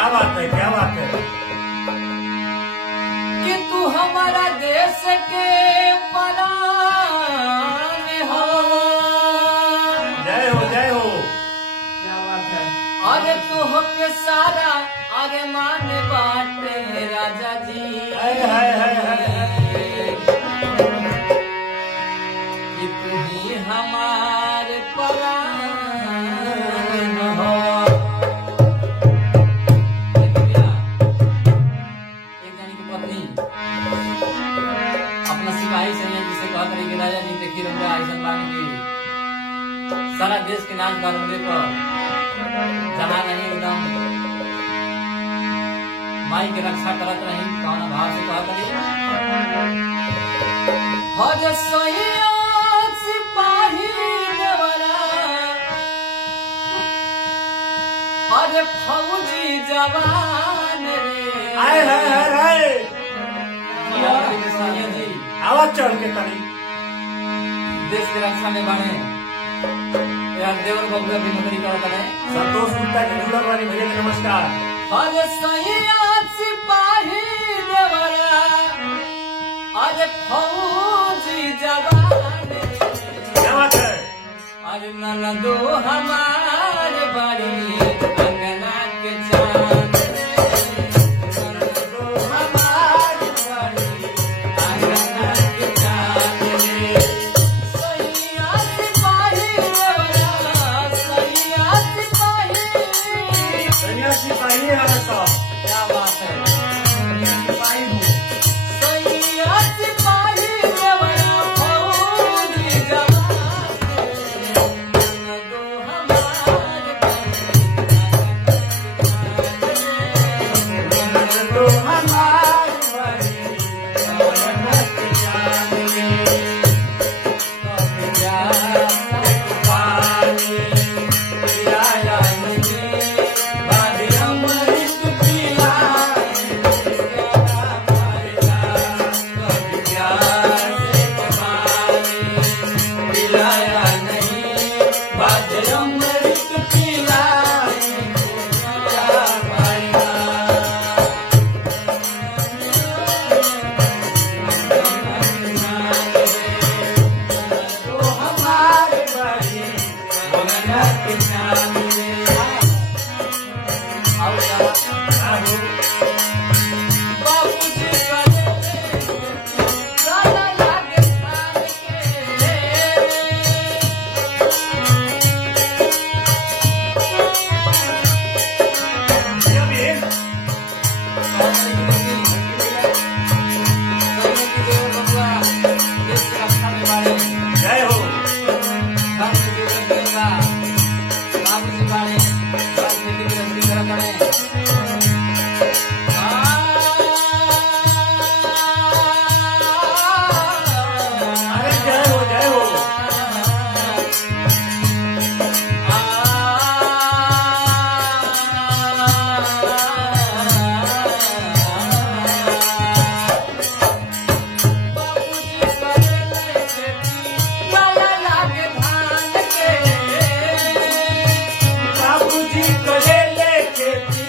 क्या बात है, क्या बात है। कि तू हमारा देश के प्राण हो। जय हो, जय हो। क्या बात है। अरे तू हो के सारा अरे मान बाटे राजा जी। हाय हाय हाय हाय। कि तू ही हमारे प्राण हो। एक जानी की पत्नी अपना सिपाही सैनिक जिसे कहा करेगी राजा जी देखी रहुआ ऐसा बानी की सारा देश के नाच गाने पर जहाँ नहीं एकदम माई की रक्षा करत रही कौन भाव से कहा करी हर सैया सिपाही देवरा हर फौजी जवान रे। हाय हाय हाय हाय। सैया जी आवाज चढ़ के तनी देश की रक्षा में बने यार देवर बबुआ भी नौकरी करत रहे। संतोष गुप्ता की जुड़ल वाली भैया के नमस्कार। अरे सैया सिपाही देवरा अरे फौजी जवान क्या बात है। अरे ननदो हमार बड़ी अंगना के जान ननदो हमार बड़ी अंगना के जान सैया सिपाही देवरा सैया सिपाही। सैया सिपाही है हमारे साथ। क्या बात है। सिपाही हूँ। सैया सिपाही देवरा फौजी जवान ननदो हमार ननदो हमार बड़ी अंगना के जान रे। पानी पिलाया मुझे बाद अमृत पिला पिलाया नहीं बाद अमृत पिला तो हमारे बड़ी भगना के नाम बाबूजी करे साला लागे खान जय हो। बाबूजी बाड़े खेती गृहस्थी करत रहे। अरे जय हो, जय हो। बाबूजी करे ले खेती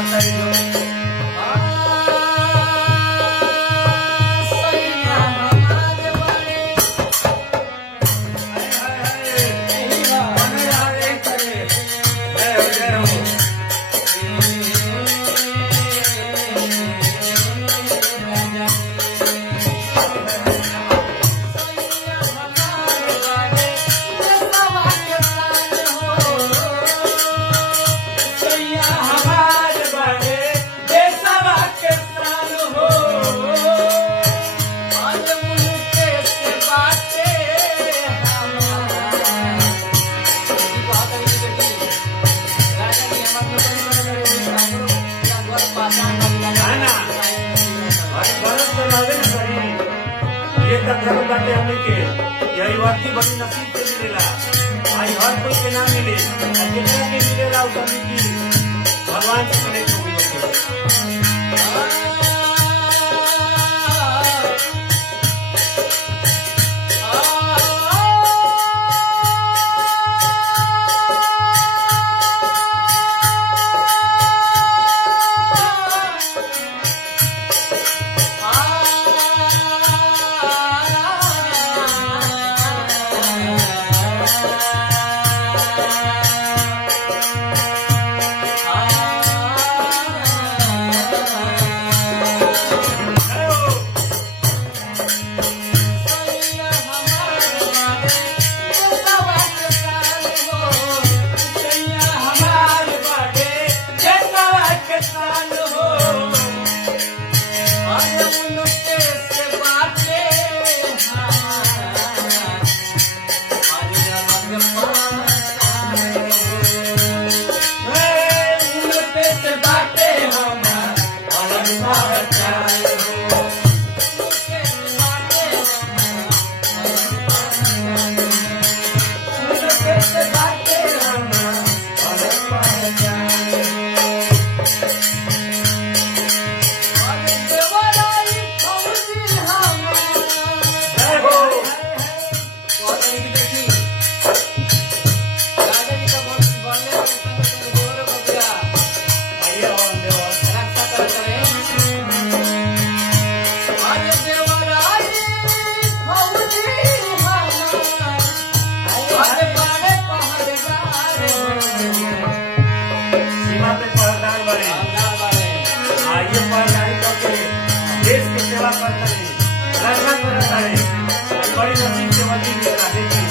कहता है जो सैया हमारे बड़े यही वक्ती बड़ी नसीब से मिलेला आई हर कोई के ना मिले जितना के मिलेला उस की भगवान से कनेक्ट हो देश की सेवा करता है, रक्षा करता है, बड़ी नसीब से मजीद मिलता है कि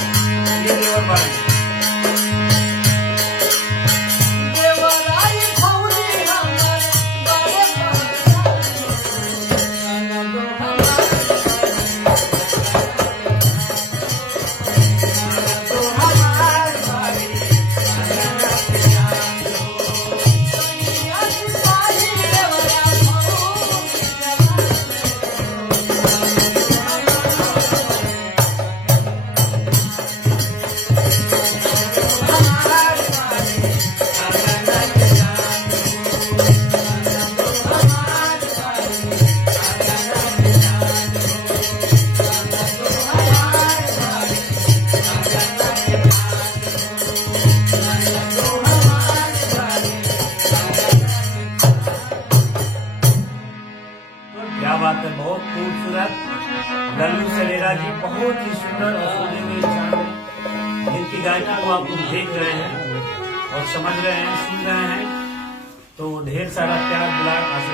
ये देवर बने। बात है, बहुत खूबसूरत लल्लू सलेरा जी बहुत ही सुंदर और सुनने में इंसान है, जिनकी गायकी को आप लोग देख रहे हैं और समझ रहे हैं, सुन रहे हैं, तो ढेर सारा प्यार दुलार आशीर्वाद।